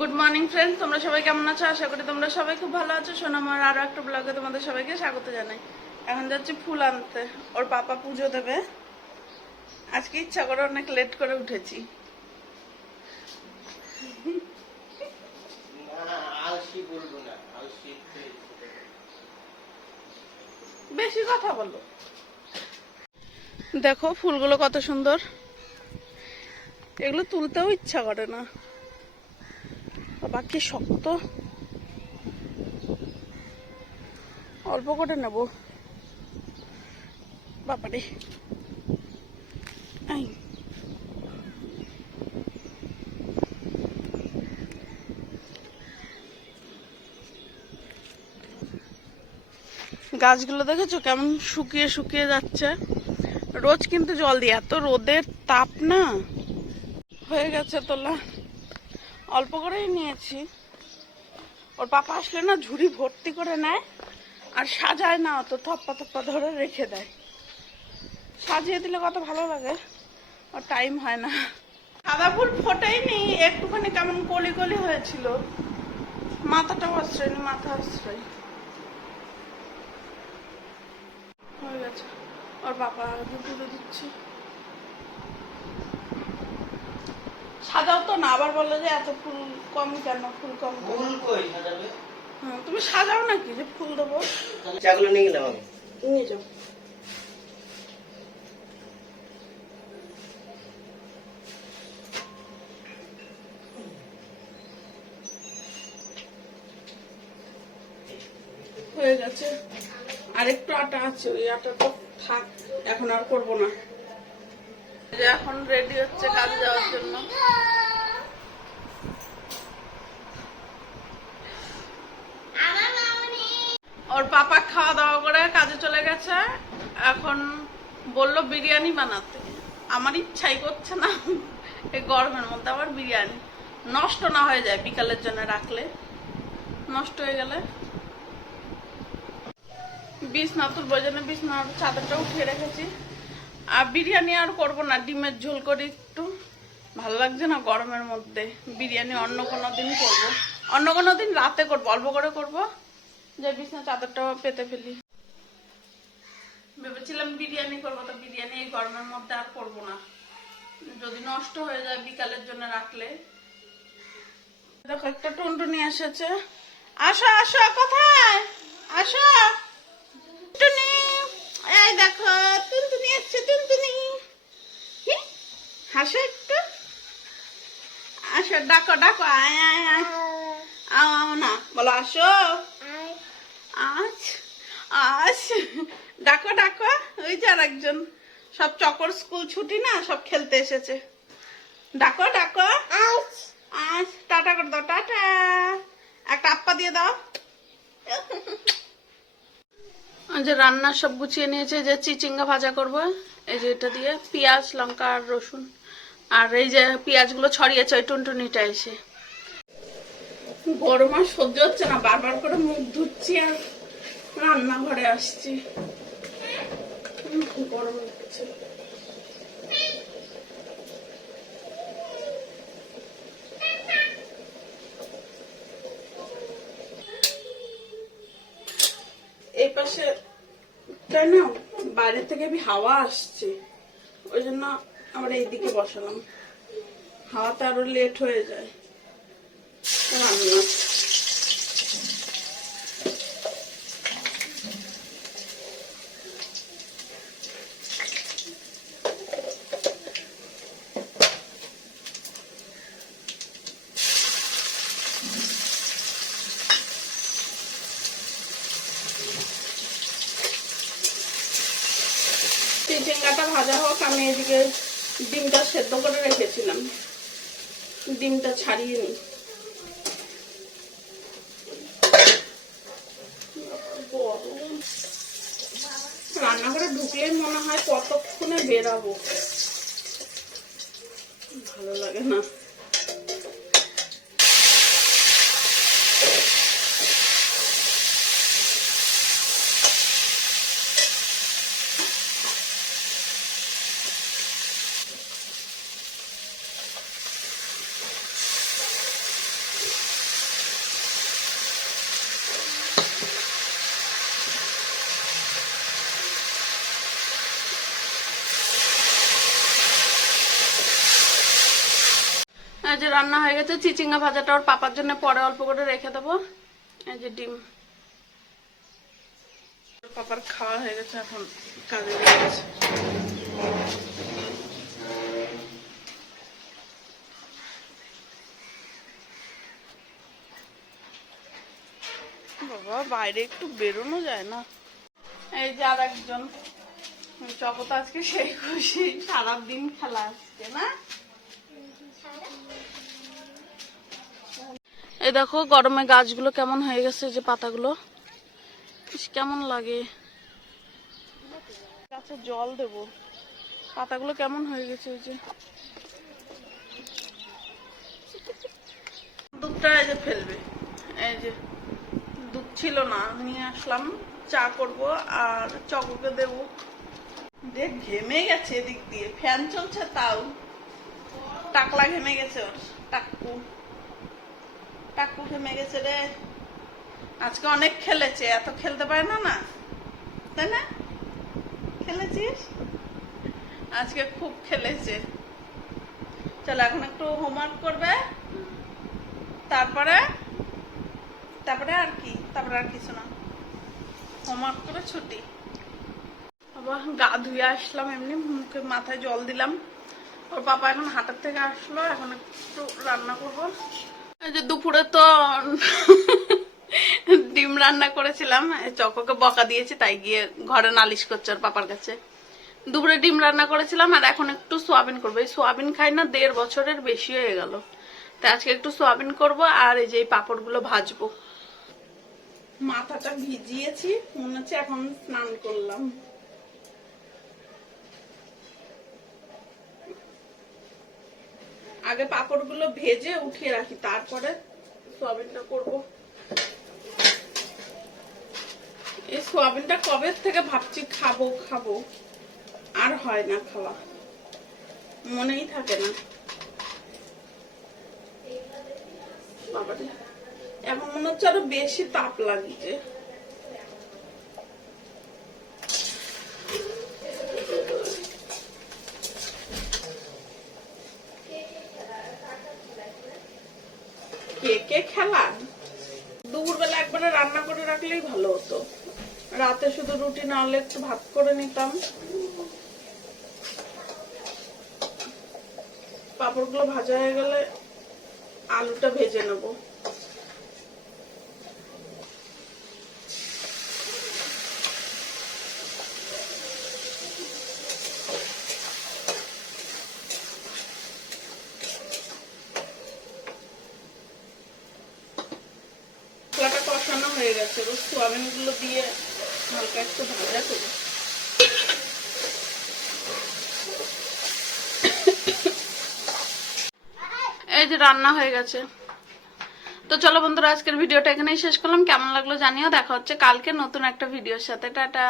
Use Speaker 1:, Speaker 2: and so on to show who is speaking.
Speaker 1: Good morning friends তোমরা সবাই কেমন আছো? আশা করি তোমরা সবাই খুব ভালো আছো। সোনামার আরও একটা ব্লগে তোমাদের সবাইকে স্বাগত জানাই। এখন যাচ্ছি ফুল আনতে। ওর পাপা পুজো দেবে। আজকে ইচ্ছা করে অনেক লেট করে উঠেছি। বেশি কথা বলো। দেখো ফুলগুলো কত সুন্দর। এগুলো তুলতেও ইচ্ছা করে না। বাবা কি শক্ত অল্প করে নেব। আই গাছগুলো দেখেছ কেমন শুকিয়ে শুকিয়ে যাচ্ছে? রোজ কিন্তু জল দিই এত রোদের তাপ না? হয়ে গেছে তোলা। অল্প করেই নিয়েছি। ওর পাপা আসলে না ঝুড়ি ভর্তি করে নেয় আর সাজায় না, অত থপ্পা থপ্পা ধরে রেখে দেয়। সাজিয়ে দিলে কত ভালো লাগে আর টাইম হয় না। সাদা ফুল ফোটেইনি একটুখানি কেমন কলি কলি হয়েছিল। মাথাটাও আশ্রয় নি মাথা আশ্রয়। হয়ে গেছে। ওর বাবা তুলে দিচ্ছি। সাজাও তো না আবার বলল যে এত ফুল কম কেন ফুল কম?
Speaker 2: ভুল কই সাজাবে?
Speaker 1: হ্যাঁ, তুমি সাজাও নাকি যে ফুল দেবো?
Speaker 2: চাগুলো নিয়ে গেলাম আমি।
Speaker 1: নিয়ে যাও। হয়ে গেছে। আর একটু আটা আছে ওই আটাটা থাক এখন আর করব না। যে এখন রেডি হচ্ছে কাজে যাওয়ার জন্য। ওর পাপা খাওয়া দাওয়া করে কাজে চলে গেছে। এখন বলল বিরিয়ানি বানাতে। আমার ইচ্ছাই করছে না। এই গরমের মধ্যে আবার বিরিয়ানি। নষ্ট না হয়ে যায় বিকালের জন্য রাখলে। নষ্ট হয়ে গেলে। বিছনা তুলবো জন্য বিছনার চাদরটা উঠিয়ে রেখেছি। আর বিরিয়ানি আর করব না, ডিমের ঝোল করি একটু। ভালো লাগছে না গরমের মধ্যে, বিরিয়ানি অন্য কোনো দিন করব। অন্য কোনো দিন রাতে করব, অল্প করে করব। যে বিছনা চাদরটাও পেতে ফেলি। ভেবেছিলাম বিরিয়ানি করব, তো বিরিয়ানি এই গরমের মধ্যে আর করব না। যদি নষ্ট হয়ে যায় বিকালের জন্য রাখলে। দেখো, একটা টুনটুনি এসেছে। আসো আসো, কোথায়? আসো। এই দেখো টুনটুনি এসছে টুনটুনি। হাসো একটু। আসো ডাকো ডাকো আয় আয় আয়। আও না বলো আসো। আজ আজ ডাকো ডাকো ওই যে আর একজন সব চকর স্কুল ছুটি না সব খেলতে এসেছে। ডাকো ডাকো। আজ টাটা করে দাও টাটা। একটা আপ্পা দিয়ে দাও এই যে রান্না সব গুছিয়ে নিয়েছে যে চিচিঙ্গা ভাজা করব, এই যে এটা দিয়ে পেঁয়াজ, লঙ্কা আর রসুন। আর এই যে পেঁয়াজগুলো ছড়িয়েছে, ওই টুনটুনিটা এসে। গরম আর সহ্য হচ্ছে না, বারবার করে মুখ ধুচ্ছি আর রান্নাঘরে আসছি। গরম লাগছে। এই পাশে তাই না? বাইরে থেকে হাওয়া আসছে। ওই জন্য আমরা এইদিকে বসালাম। হাওয়াতে আরও লেট হয়ে যায়। রান্না চিচিঙ্গাটা ভাজা হোক, আমি এদিকে ডিমটা সেদ্ধ করে রেখেছিলাম। ডিমটা ছাড়িয়ে নি। রান্নাঘরে ঢুকলে মনে হয় কতক্ষণে বেরাবো। ভালো লাগে না। এই যে রান্না হয়ে গেছে, চিচিঙ্গা ভাজাটা ওর পাপার জন্য পরে অল্প করে রেখে দেবো। এই যে ডিম। পাপার খাওয়া হয়ে গেছে এখন কাজে গেছে। বাবা, বাইরে একটু বেরোনো যায় না? এই যে আর একজন জগৎ আজকে সেই খুশি। সারাদিন খেলা আসছে না? এই দেখো, গরমে গাছগুলো কেমন হয়ে গেছে যে পাতাগুলো। কেমন লাগে। গাছে জল দেব। পাতাগুলো কেমন হয়ে গেছে, এই যে। দুধটা এই যে ফেলবে। এই যে, দুধ ছিল না, নিয়ে আসলাম, চা করব আর চককে দেব। দেখ ঘেমে গেছে এদিক দিয়ে। ফ্যান চলছে তাও। টাকলা ঘেমে গেছে ওর। টাক্কু টাক্কু ঘেমে গেছে রে। আজকে অনেক খেলেছে, এত খেলতে পারে না না তাই না? খেলেছিস? আজকে খুব খেলেছে। চলো এখন একটু হোমওয়ার্ক করবে। তারপরে? তারপরে আর কি? তারপরে আর কিছু না। হোমওয়ার্ক করে ছুটি। আবার গা ধুয়ে আসলাম এমনি, মুখে মাথায় জল দিলাম। ওর বাবা এখন হাটের থেকে আসলো, এখন একটু রান্না করব। যে দুপুরে তো ডিম রান্না করেছিলাম, চকোকে বকা দিয়েছি, তাই গিয়ে ঘরে নালিশ করছে ওর পাপার কাছে। দুপুরে ডিম রান্না করেছিলাম আর এখন একটু সোয়াবিন করব। এই সোয়াবিন খাই না, দেড় বছরের বেশি হয়ে গেল। তাই আজকে একটু সোয়াবিন করব আর এই যে এই পাঁপড়গুলো ভাজবো। মাথাটা ভিজিয়েছি, মনে হচ্ছে এখন স্নান করলাম। আগে পাঁপড়গুলো ভেজে উঠিয়ে রাখি, তারপরে সোয়াবিনটা করব। এই সোয়াবিনটা কবে থেকে ভাবছি খাব খাব। আর হয় না খাওয়া। মনেই থাকে না। বাবারে এখন মনে হচ্ছে আরও বেশি তাপ লাগছে। কে কে খেলা দুপুরবেলা একবারে রান্না করে রাখলেই ভালো হতো। রাতে শুধু রুটি না হলে একটু ভাত করে নিতাম। পাঁপড়গুলো ভাজা হয়ে গেলে আলুটা ভেজে নেব মশলাটা কষানো হয়ে গেছে দিয়ে হালকা একটু ভাজা করি। এই যে রান্না হয়ে গেছে। তো চলো বন্ধুরা, আজকের ভিডিওটা এখানেই শেষ করলাম। কেমন লাগল জানিও। দেখা হচ্ছে কালকে নতুন একটা ভিডিওর সাথে। টাটা।